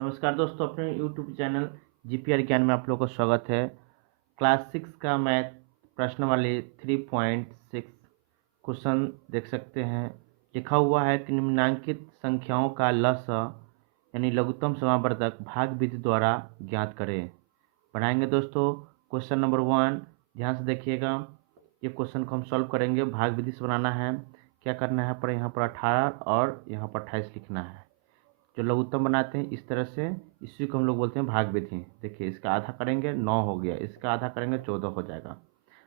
नमस्कार दोस्तों, अपने यूट्यूब चैनल जीपीआर ज्ञान में आप लोगों का स्वागत है। क्लास 6 का मैथ प्रश्नावली 3.6 क्वेश्चन देख सकते हैं। लिखा हुआ है कि निम्नलिखित संख्याओं का लसाअ यानी लघुत्तम समावर्धक भाग विधि द्वारा ज्ञात करें। बढ़ाएंगे दोस्तों क्वेश्चन नंबर 1। ध्यान से देखिएगा, ये क्वेश्चन को हम सॉल्व करेंगे। भाग विधि से बनाना है। क्या करना है, पर यहाँ पर 18 और यहाँ पर 28 लिखना है। जो लघुत्तम बनाते हैं इस तरह से, इसी को हम लोग बोलते हैं भाग विधि। देखिए, इसका आधा करेंगे 9 हो गया, इसका आधा करेंगे 14 हो जाएगा।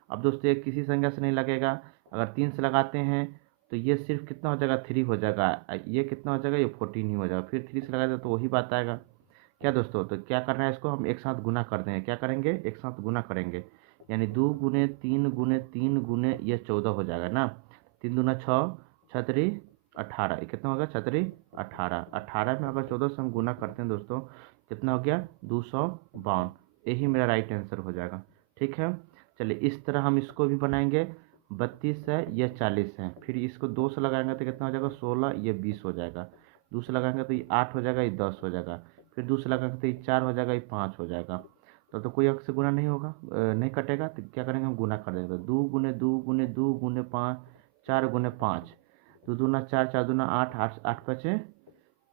अब दोस्तों ये किसी संख्या से नहीं लगेगा। अगर 3 से लगाते हैं तो ये सिर्फ कितना हो जाएगा, 3 हो जाएगा। ये कितना हो जाएगा, ये 14 ही हो जाएगा। फिर 3 से लगाते तो वही बात आएगा। क्या दोस्तों, तो क्या करना है, इसको हम एक साथ गुना कर देंगे। क्या करेंगे, एक साथ गुना करेंगे। यानी 2 गुने 3 गुने 3 गुने ये 14 हो जाएगा ना। 3 दूना 6, 6 18, ये कितना होगा, 6 18। 18 में अगर 14 से हम गुना करते हैं दोस्तों, कितना हो गया, 252। यही मेरा राइट आंसर हो जाएगा। ठीक है, चलिए इस तरह हम इसको भी बनाएंगे। 32 है, यह 40 है। फिर इसको 2 से लगाएंगे तो कितना हो जाएगा, 16, ये 20 हो जाएगा। 2 से लगाएंगे तो ये 8 हो जाएगा, ये 10 हो जाएगा। फिर 2 से लगाएंगे तो ये 4 हो जाएगा, ये 5 हो जाएगा। तो कोई अंक से गुना नहीं होगा, नहीं कटेगा। तो क्या करेंगे, हम गुना कर देंगे। तो 2 गुने 2 गुने 2 गुने 5, 4 गुने 5, 2 दूना 4, 4 दूना 8, 8 8 पचे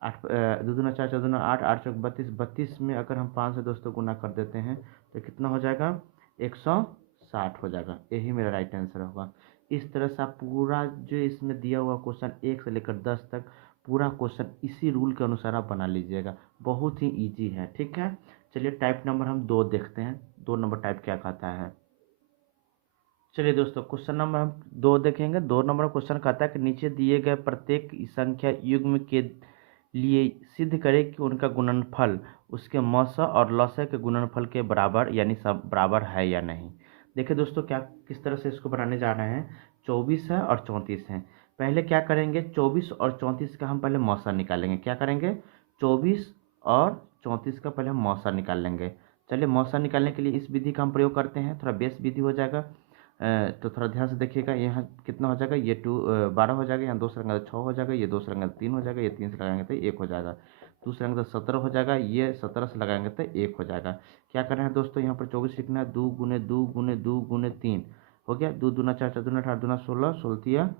8, 2 दूना 4, 4 दूना 8, 8 चौक 32। 32 में अगर हम 5 से दोस्तों गुना कर देते हैं तो कितना हो जाएगा, 160 हो जाएगा। यही मेरा राइट आंसर होगा। इस तरह से आप पूरा जो इसमें दिया हुआ क्वेश्चन 1 से लेकर 10 तक पूरा क्वेश्चन इसी रूल के अनुसार आप बना लीजिएगा। बहुत ही ईजी है। ठीक है, चलिए टाइप नंबर हम 2 देखते हैं। 2 नंबर टाइप क्या कहता है। चलिए दोस्तों, क्वेश्चन नंबर हम 2 देखेंगे। 2 नंबर क्वेश्चन कहता है कि नीचे दिए गए प्रत्येक संख्या युग्म के लिए सिद्ध करें कि उनका गुणनफल उसके मौसा और लसा के गुणनफल के बराबर यानी सब बराबर है या नहीं। देखिए दोस्तों, क्या किस तरह से इसको बनाने जा रहे हैं। 24 है और 34 है। पहले क्या करेंगे, 24 और 34 का हम पहले मौसा निकालेंगे। क्या करेंगे, 24 और 34 का पहले हम मौसा निकाल लेंगे। चलिए, मौसा निकालने के लिए इस विधि का हम प्रयोग करते हैं। थोड़ा बेस विधि हो जाएगा। तो थोड़ा ध्यान से देखिएगा। यहाँ कितना हो जाएगा, ये 12 हो जाएगा। यहाँ 2 से लगाएंगे तो 6 हो जाएगा। ये 2 से लगाएंगे तो 3 हो जाएगा। ये 3 से लगाएंगे तो 1 हो जाएगा। 2 से लगाएंगे तो 17 हो जाएगा। ये 17 से लगाएंगे तो 1 हो जाएगा। क्या करना है दोस्तों, यहाँ पर 24 लिखना है। 2 गुने 2 गुने 2 गुने 3 हो गया। 2 दूना 4, 4 दूना 8, दूना 16, 16।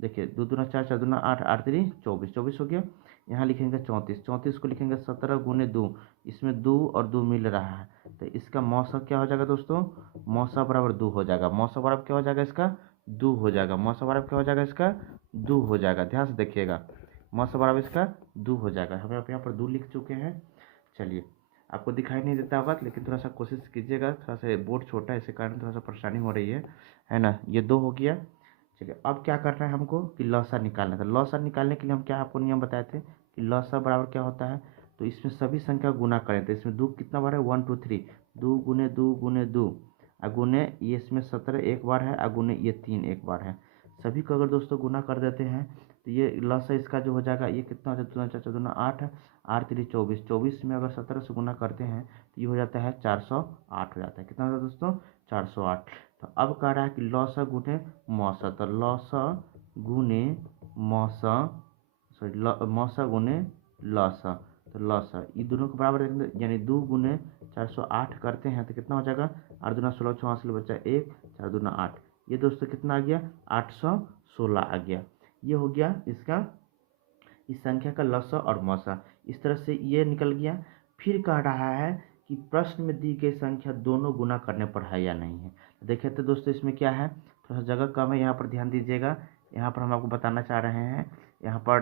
देखिए, 2 दूना 4, 4 दूना 8, 8 3 24, 24 हो गया। यहाँ लिखेंगे 34, 34 को लिखेंगे 17 गुने 2। इसमें 2 और 2 मिल रहा है तो इसका मौसा क्या हो जाएगा दोस्तों, मौसा बराबर 2 हो जाएगा। मौसा बराबर क्या हो जाएगा, इसका 2 हो जाएगा। मौसा बराबर क्या हो जाएगा, इसका 2 हो जाएगा। ध्यान से देखिएगा, मौसा बराबर इसका 2 हो जाएगा। हम यहाँ पर 2 लिख चुके हैं। चलिए, आपको दिखाई नहीं देता होगा लेकिन थोड़ा सा कोशिश कीजिएगा। थोड़ा सा बोर्ड छोटा है, इसी कारण थोड़ा सा परेशानी हो रही है ना। ये 2 हो गया। चलिए, अब क्या करना है हमको कि लौसा निकालना था। लौसा निकालने के लिए हम क्या आपको नियम बताए थे कि लौसा बराबर क्या होता है। तो इसमें सभी संख्या गुना करें तो इसमें 2 कितना बार है, 1 2 3। 2 गुने 2 गुने 2 अगुने ये इसमें 17 एक बार है, अगुने ये 3 एक बार है। सभी को अगर दोस्तों गुना कर देते हैं तो ये लौसा इसका जो हो जाएगा, ये कितना हो जाता है, 4 4 दूना 8, 8 3 24। 24 में अगर 17 से गुना करते हैं तो ये हो जाता है 408 हो जाता है। कितना होता है दोस्तों, 408। तो अब कह रहा है कि लौसा गुने मौसा। तो लौसा गुने मौसा, सॉरी मौसा गुने लौसा। तो लौसा ये दोनों के बराबर रखेंगे, यानी 2 गुने 408 करते हैं तो कितना हो जाएगा, 8 दूना 16, 6 हासिल बचा 1, 4 दूना 8। ये दोस्तों कितना आ गया, 816 आ गया। ये हो गया इसका, इस संख्या का लसा और मौसा। इस तरह से ये निकल गया। फिर कह रहा है कि प्रश्न में दी गई संख्या दोनों गुना करने पर है या नहीं है। देखिए तो दोस्तों, इसमें क्या है, थोड़ा सा जगह कम है, यहाँ पर ध्यान दीजिएगा। यहाँ पर हम आपको बताना चाह रहे हैं, यहाँ पर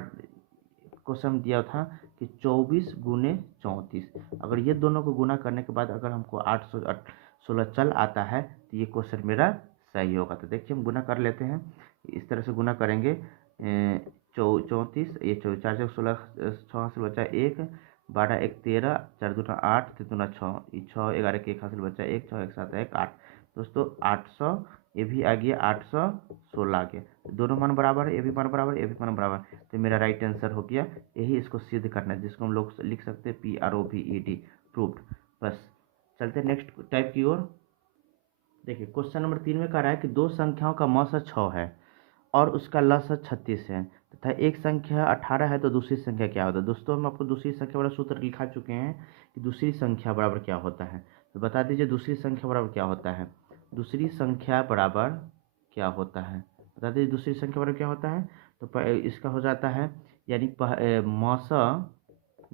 क्वेश्चन दिया था कि 24 गुने 34। अगर ये दोनों को गुना करने के बाद अगर हमको 816 चल आता है तो ये क्वेश्चन मेरा सही होगा। तो देखिए, हम गुना कर लेते हैं। इस तरह से गुना करेंगे। 34, ये 4 4 16, 6 से बचा 1, 12 1 13, 4 दूना 8, 3 दूना 6, 6 11 के 1 हासिल बचा 1, 6 1 7 1 8। दोस्तों 800, ये भी आ गया 816 आ गया। दोनों मान बराबर है, ये भी मान बराबर, ये भी मान बराबर। तो मेरा राइट आंसर हो गया। यही इसको सिद्ध करना है, जिसको हम लोग लिख सकते हैं PROVED, प्रूव्ड। बस, चलते हैं नेक्स्ट टाइप की ओर। देखिए, क्वेश्चन नंबर 3 में कह रहा है कि दो संख्याओं का मौसा 6 है और उसका लसा 36 है तथा एक संख्या 18 है तो दूसरी संख्या क्या होता है। दोस्तों हम आपको दूसरी संख्या वाला सूत्र लिखा चुके हैं कि दूसरी संख्या बराबर क्या होता है। तो बता दीजिए दूसरी संख्या बराबर क्या होता है। दूसरी संख्या बराबर क्या होता है, बता दीजिए दूसरी संख्या बराबर क्या होता है। तो इसका हो जाता है यानी मौसा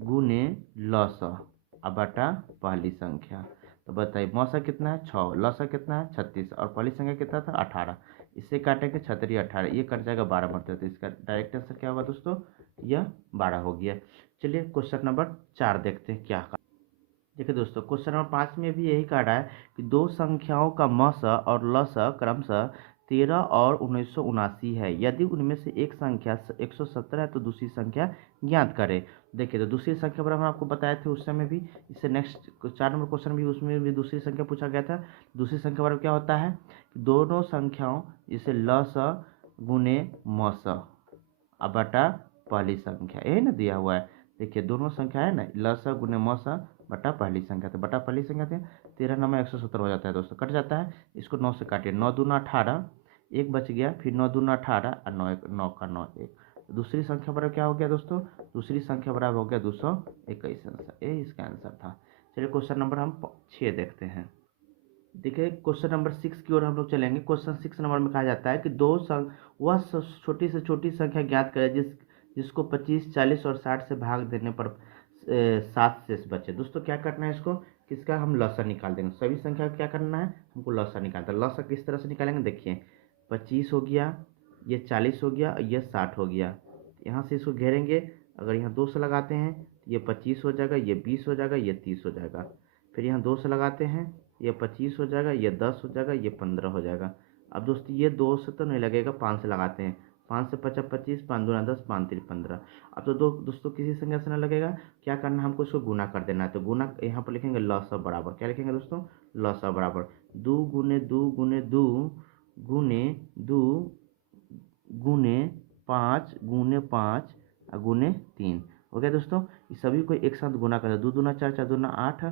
गुने लौसा अब बटा पहली संख्या। तो बताइए मौसा कितना है 6, लौसा कितना है 36 और पहली संख्या कितना था 18। इससे काटेंगे 36 18, ये कट जाएगा 12 मरते। तो इसका डायरेक्ट आंसर क्या होगा दोस्तों, यह 12 हो गया। चलिए क्वेश्चन नंबर 4 देखते हैं क्या। देखिए दोस्तों क्वेश्चन नंबर 5 में भी यही कह रहा है कि दो संख्याओं का मौसा और लौसा क्रमशः 13 और 1979 है। यदि उनमें से एक संख्या 117 है तो दूसरी संख्या ज्ञात करें। देखिए तो दूसरी संख्या पर हम आपको बताए थे उस समय भी, इससे नेक्स्ट 4 नंबर क्वेश्चन भी उसमें भी दूसरी संख्या पूछा गया था। दूसरी संख्या पर क्या होता है, दोनों संख्याओं जैसे लौसा गुने मौसा अब बटा पहली संख्या, यही ना दिया हुआ है। देखिए दोनों संख्या है ना, लसा गुने मौसा बटा पहली संख्या। तो बटा पहली संख्या थे 13 9 में 170 हो जाता है दोस्तों, कट जाता है। इसको 9 से काटिए, 9 दूना 18, एक बच गया, फिर 9 दूना 18 और 9 का 9 1। तो दूसरी संख्या बराबर क्या हो गया दोस्तों, दूसरी संख्या बराबर हो गया 221 आंसर, ये इसका आंसर था। चलिए क्वेश्चन नंबर हम 6 देखते हैं। देखिए क्वेश्चन नंबर 6 की ओर हम लोग चलेंगे। क्वेश्चन 6 नंबर में कहा जाता है कि वह छोटी से छोटी संख्या ज्ञात करें जिसको 25 40 और 60 से भाग देने पर 7 शेष बचे। दोस्तों क्या करना है, इसको किसका हम लसा निकाल देंगे। सभी संख्या क्या करना है, हमको लसा निकालना है। लसा किस तरह से निकालेंगे, देखिए 25 हो गया, ये 40 हो गया, ये 60 हो गया। यहाँ से इसको घेरेंगे, अगर यहाँ 2 से लगाते हैं तो ये 25 हो जाएगा, ये 20 हो जाएगा, ये 30 हो जाएगा। फिर यहाँ 2 से लगाते हैं, ये 25 हो जाएगा, ये 10 हो जाएगा, ये 15 हो जाएगा। अब दोस्तों ये 2 से तो नहीं लगेगा, 5 से लगाते हैं। 5 से 50 25, 5 दूना 10, 5 3 15। अब तो दोस्तों किसी संख्या से ना लगेगा, क्या करना है हमको इसको गुना कर देना है। तो गुना यहाँ पर लिखेंगे लसा बराबर, क्या लिखेंगे दोस्तों, लसा बराबर 2 गुने 2 गुने 2 गुने 2 गुने 5 गुने 5 और गुने 3 हो गया दोस्तों। इस सभी को एक साथ गुना कर दो, 2 दूना 4 4 दूना 8,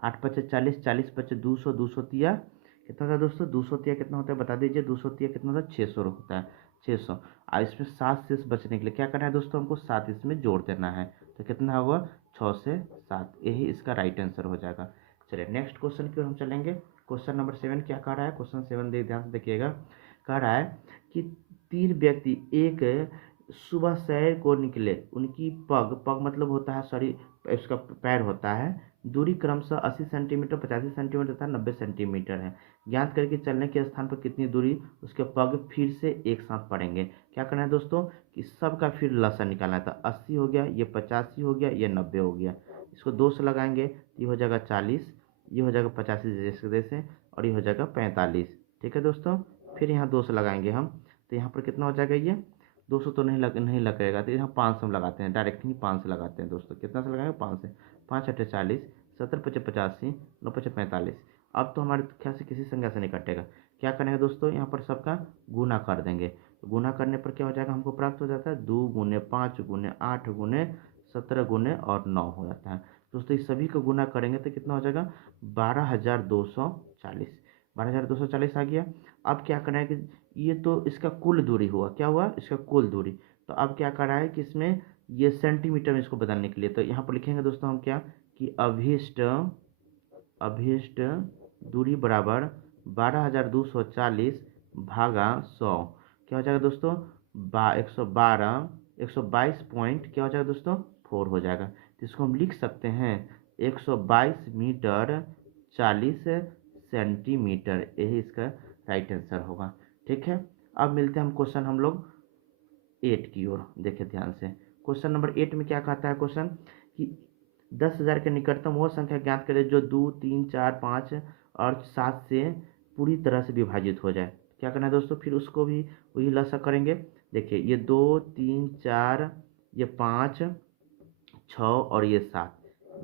8 पचे 40, 40 पचे 200, 200 तिया कितना होता है दोस्तों, 200 तिया कितना होता है बता दीजिए। 200 तिया कितना होता है 600 होता है, 600। और इसमें 7 शेष बचने के लिए क्या करना है दोस्तों, हमको 7 इसमें जोड़ देना है। तो कितना होगा 6 से 7, यही इसका राइट आंसर हो जाएगा। चलिए नेक्स्ट क्वेश्चन की ओर हम चलेंगे। क्वेश्चन नंबर 7 क्या कह रहा है, क्वेश्चन 7 ध्यान से देखिएगा। कह रहा है कि 3 व्यक्ति एक सुबह सैर को निकले, उनकी पग मतलब होता है सॉरी उसका पैर होता है, दूरी क्रमशः 80 सेंटीमीटर 85 सेंटीमीटर तथा 90 सेंटीमीटर है। ज्ञात करके चलने के स्थान पर कितनी दूरी उसके पग फिर से एक साथ पड़ेंगे। क्या करना है दोस्तों कि सबका फिर लसा निकालना है। तो 80 हो गया, ये 85 हो गया, ये 90 हो गया। इसको 2 से लगाएंगे ये हो जाएगा 40, ये हो जाएगा 85 जैसे जैसे, और ये हो जाएगा 45। ठीक है दोस्तों, फिर यहाँ 2 से लगाएंगे हम, तो यहाँ पर कितना हो जाएगा, ये 200 तो नहीं लगेगा, तो यहाँ 500 हम लगाते हैं, डायरेक्ट ही 5 से लगाते हैं दोस्तों। कितना से लगाएंगे 5 से, 5 अठे 40, 70 पचे 85, 9 पचे 45। अब तो हमारे ख्याल से किसी संख्या से नहीं कटेगा। क्या करेंगे दोस्तों, यहाँ पर सबका गुना कर देंगे। तो गुना करने पर क्या हो जाएगा, हमको प्राप्त हो जाता है 2 गुने 5 गुने 8 गुने 17 गुने और 9 हो जाता है दोस्तों। इस सभी को गुना करेंगे तो कितना हो जाएगा 12,240, 12,240 आ गया। अब क्या करना है कि ये तो इसका कुल दूरी हुआ, क्या हुआ इसका कुल दूरी। तो अब क्या कर रहा है कि इसमें ये सेंटीमीटर में इसको बदलने के लिए, तो यहाँ पर लिखेंगे दोस्तों हम क्या कि अभीष्ट दूरी बराबर 12,240 भागा 100 क्या हो जाएगा दोस्तों 122 पॉइंट क्या हो जाएगा दोस्तों 4 हो जाएगा। तो इसको हम लिख सकते हैं 122 मीटर 40 सेंटीमीटर, यही इसका राइट आंसर होगा। ठीक है, अब मिलते हैं हम क्वेश्चन हम लोग 8 की ओर। देखिए ध्यान से, क्वेश्चन नंबर 8 में क्या कहता है क्वेश्चन कि 10,000 के निकटतम वो संख्या ज्ञात करें जो 2 3 4 5 और 7 से पूरी तरह से विभाजित हो जाए। क्या करना है दोस्तों, फिर उसको भी वही लसा करेंगे। देखिए ये 2 3 4 ये 5 6 और ये 7,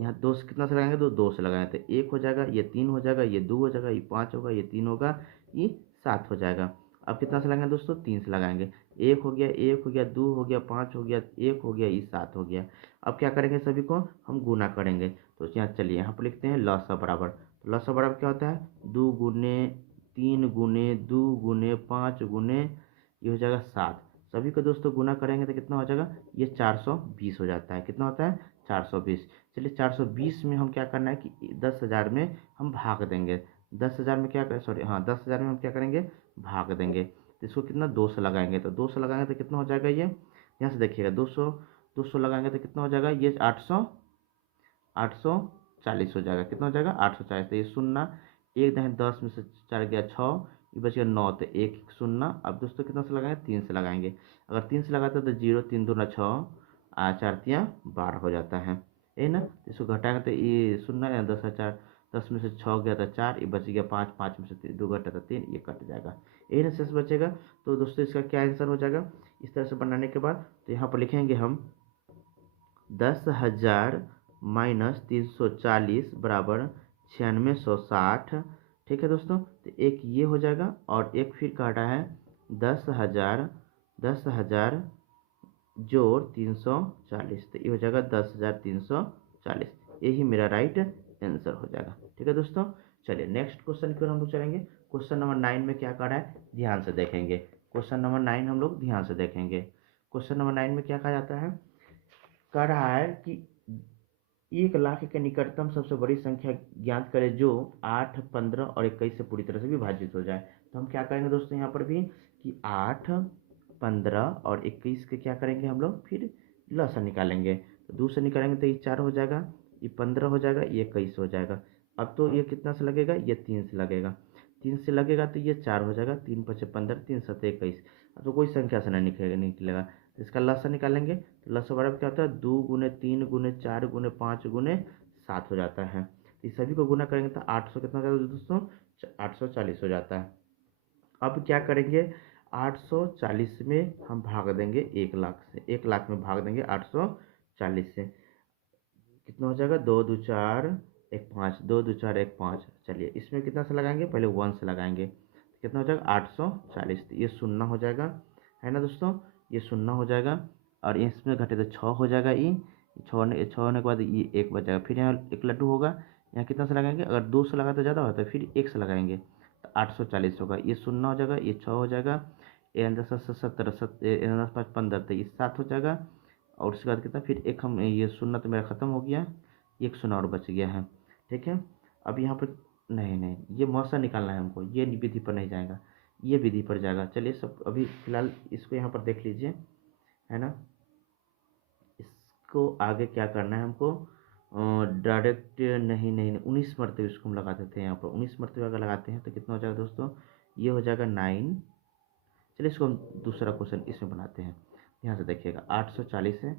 यहाँ 2 से कितना से लगाएंगे, 2 से लगाएंगे तो 1 हो जाएगा, ये 3 हो जाएगा, ये 2 हो जाएगा, ये 5 होगा, ये 3 होगा, ये 7 हो जाएगा। अब कितना से लगाएंगे दोस्तों 3 से लगाएंगे, 1 हो गया, 1 हो गया, 2 हो गया, 5 हो गया, 1 हो गया, ये 7 हो गया। अब क्या करेंगे, सभी को हम गुना करेंगे। तो यहाँ चलिए यहाँ पर लिखते हैं लसा बराबर। तो लसा बराबर क्या होता है 2 गुने 3 गुने 2 गुने 5 गुने ये हो जाएगा 7, सभी को दोस्तों गुना करेंगे तो कितना हो जाएगा, ये 420 हो जाता है। कितना होता है, 420। चलिए 420 में हम क्या करना है कि 10,000 में हम भाग देंगे। 10,000 में क्या करें, सॉरी हाँ 10,000 में हम क्या करेंगे, भाग देंगे। तो इसको कितना 200 लगाएंगे, तो 200 लगाएंगे तो कितना हो जाएगा, ये यहाँ से देखिएगा 200 लगाएंगे तो कितना हो जाएगा, ये 840 हो जाएगा। कितना हो जाएगा, 840। तो ये शून्य, एक दहें 10 में से 4 गया 6, ये बच गया 9, तो एक शून्य। अब दोस्तों कितना से लगाएंगे, 3 से लगाएंगे। अगर 3 से लगाते हैं तो 0, 3 दूना 6, 4 तियाँ 12 हो जाता है, यही ना। तो इसको घटाएंगे तो ये शून्य या 10,000, 10 में से 6 गया था 4, ये बच गया 5, 5 में से 2 घटा था 3, ये कट जाएगा, यही ना शेष बचेगा। तो दोस्तों इसका क्या आंसर हो जाएगा, इस तरह से बनाने के बाद तो यहाँ पर लिखेंगे हम 10,000 माइनस 340 बराबर 9660। ठीक है दोस्तों, तो एक ये हो जाएगा और एक फिर काटा है 10,000 जोड़ 340, तो ये हो जाएगा 10,340। यही मेरा राइट आंसर हो जाएगा। ठीक है दोस्तों, चलिए नेक्स्ट क्वेश्चन की ओर हम लोग चलेंगे। क्वेश्चन नंबर 9 में क्या कहा है, ध्यान से देखेंगे। क्वेश्चन नंबर 9 हम लोग ध्यान से देखेंगे। क्वेश्चन नंबर 9 में क्या कहा जाता है, कह रहा है कि 1,00,000 के निकटतम सबसे बड़ी संख्या ज्ञात करें जो 8, 15 और 21 से पूरी तरह से विभाजित हो जाए। तो हम क्या करेंगे दोस्तों यहाँ पर भी कि 8, 15 और 21 के क्या करेंगे हम लोग, फिर लसा निकालेंगे। तो 2 से निकालेंगे तो ये 4 हो जाएगा, ये 15 हो जाएगा, ये 21 हो जाएगा। अब तो ये कितना से लगेगा, ये 3 से लगेगा। 3 से लगेगा तो ये 4 हो जाएगा, 3 5 15, 3 7 21। अब तो कोई संख्या से नहीं निकलेगा। तो इसका लसा निकालेंगे तो लसा बराबर क्या होता है, 2 गुने 3 गुने 4 गुने 5 गुने 7 हो जाता है। तो इस सभी को गुना करेंगे तो 800 कितना हो जाएगा दोस्तों, 840 हो जाता है। अब क्या करेंगे, 840 में हम भाग देंगे 1,00,000 से, 1,00,000 में भाग देंगे 840 से। कितना हो जाएगा, 2 2 4 1 5, 2 2 4 1 5। चलिए इसमें कितना से लगाएंगे, पहले 1 से लगाएंगे। कितना हो जाएगा, 840। ये शून्य हो जाएगा, है ना दोस्तों, ये शून्य हो जाएगा। और इसमें घटे तो 6 हो जाएगा, ये 6 होने के बाद ये 1 बच जाएगा। फिर यहाँ एक लड्डू होगा, यहाँ कितना से लगाएंगे, अगर 2 से लगाए तो ज़्यादा होता है, फिर 1 से लगाएंगे तो 840 होगा। ये शून्य हो जाएगा, ये 6 हो जाएगा, ये अंदर 70 5 15, तो ये 7 हो जाएगा। और उसके बाद कितना, फिर एक हम ये शून्य तो मेरा ख़त्म हो गया, एक शून्य और बच गया है। ठीक है, अब यहाँ पर नहीं ये मौसा निकालना है हमको, ये विधि पर नहीं जाएगा, ये विधि पर जाएगा। चलिए सब अभी फिलहाल इसको यहाँ पर देख लीजिए, है ना। इसको आगे क्या करना है हमको, डायरेक्ट नहीं 19 मरतबे इसको हम लगाते थे। यहाँ पर 19 मरतबे अगर लगाते हैं तो कितना हो जाएगा दोस्तों, ये हो जाएगा 9। चलिए इसको हम दूसरा क्वेश्चन इसमें बनाते हैं। यहाँ से देखिएगा 840 है,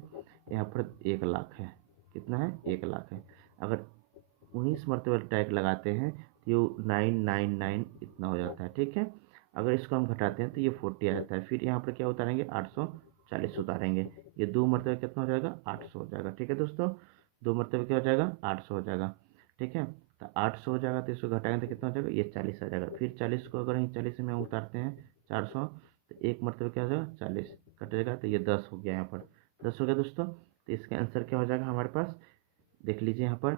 यहाँ पर 1,00,000 है। कितना है, 1,00,000 है। अगर 19 मरतबे टैग लगाते हैं तो ये 999 इतना हो जाता है। ठीक है, अगर इसको हम घटाते हैं तो ये 40 आ जाता है। फिर यहाँ पर क्या उतारेंगे, 840 उतारेंगे। ये 2 मरतबे कितना हो जाएगा, 800 हो जाएगा। ठीक है दोस्तों, 2 मरतबे क्या हो जाएगा, 800 हो जाएगा। ठीक है, तो 800 हो जाएगा तो इसको घटाएंगे तो कितना हो जाएगा, ये 40 आ जाएगा। फिर 40 को अगर हम 40 में उतारते हैं 400, तो एक मरतबे क्या हो जाएगा, 40 कट जाएगा, तो ये 10 हो गया। यहाँ पर 10 हो गया दोस्तों। तो इसका आंसर क्या हो जाएगा हमारे पास, देख लीजिए यहाँ पर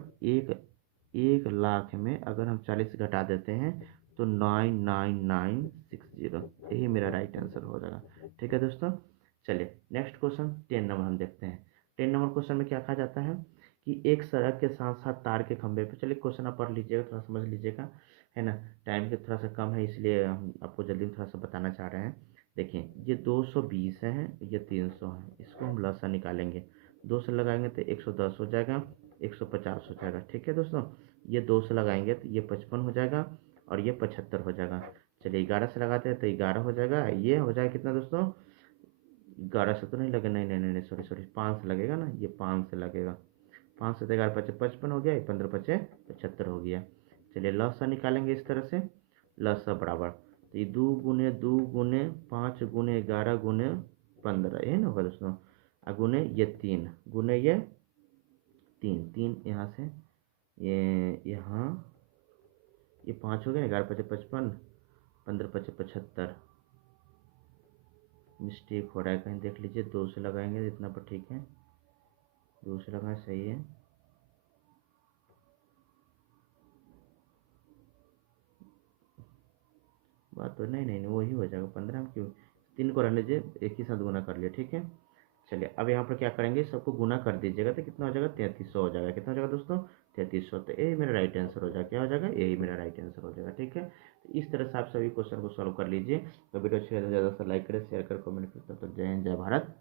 1,00,000 में अगर हम 40 घटा देते हैं तो 99960, यही मेरा राइट आंसर हो जाएगा। ठीक है दोस्तों, चलिए नेक्स्ट क्वेश्चन 10 नंबर हम देखते हैं। 10 नंबर क्वेश्चन में क्या कहा जाता है कि एक सड़क के साथ साथ तार के खंभे पर, चलिए क्वेश्चन आप पढ़ लीजिएगा, थोड़ा समझ लीजिएगा, है ना। टाइम के थोड़ा सा कम है इसलिए हम आपको जल्दी में थोड़ा सा बताना चाह रहे हैं। देखिए ये 220 है, ये 300 है, इसको हम लसा निकालेंगे। 2 से लगाएंगे तो 110 हो जाएगा, 150 हो जाएगा। ठीक है दोस्तों, ये 2 से लगाएंगे तो ये 55 हो जाएगा और ये 75 हो जाएगा। चलिए 11 से लगाते हैं तो 11 हो जाएगा, ये हो जाएगा कितना दोस्तों, 11 से तो नहीं लगेगा, नहीं सॉरी 5 से लगेगा ना, ये 5 से लगेगा। 5 से 11 5 55 हो गया, 15 5 75 हो गया। चलिए लसा निकालेंगे इस तरह से, लसा बराबर, तो ये 2 गुने 5 गुने 11 गुने 15, ये ना होगा दोस्तों, गुने ये 3 गुने ये 3 यहाँ से, ये यहाँ, ये 5 हो गया, 11 5 55, 15 5 75। मिस्टेक हो रहा है कहीं, देख लीजिए। 2 से लगाएंगे इतना पर, ठीक है, 2 से लगाए सही है। बात तो नहीं वही हो जाएगा 15 में, क्यों 3 को रहने दीजिए, एक ही साथ गुना कर लिया, ठीक है। चलिए अब यहाँ पर क्या करेंगे, सबको गुना कर दीजिएगा तो कितना हो जाएगा, 3300 हो जाएगा। कितना हो जाएगा दोस्तों, 3300। तो यही मेरा राइट आंसर हो जाएगा। क्या हो जाएगा, यही मेरा राइट आंसर हो जाएगा, ठीक है। तो इस तरह से आप सभी क्वेश्चन को सॉल्व कर लीजिए। तो वीडियो अच्छी लगे तो ज़्यादा से लाइक करें, शेयर करें, कमेंट करें। तब तक जय हिंद, जय भारत।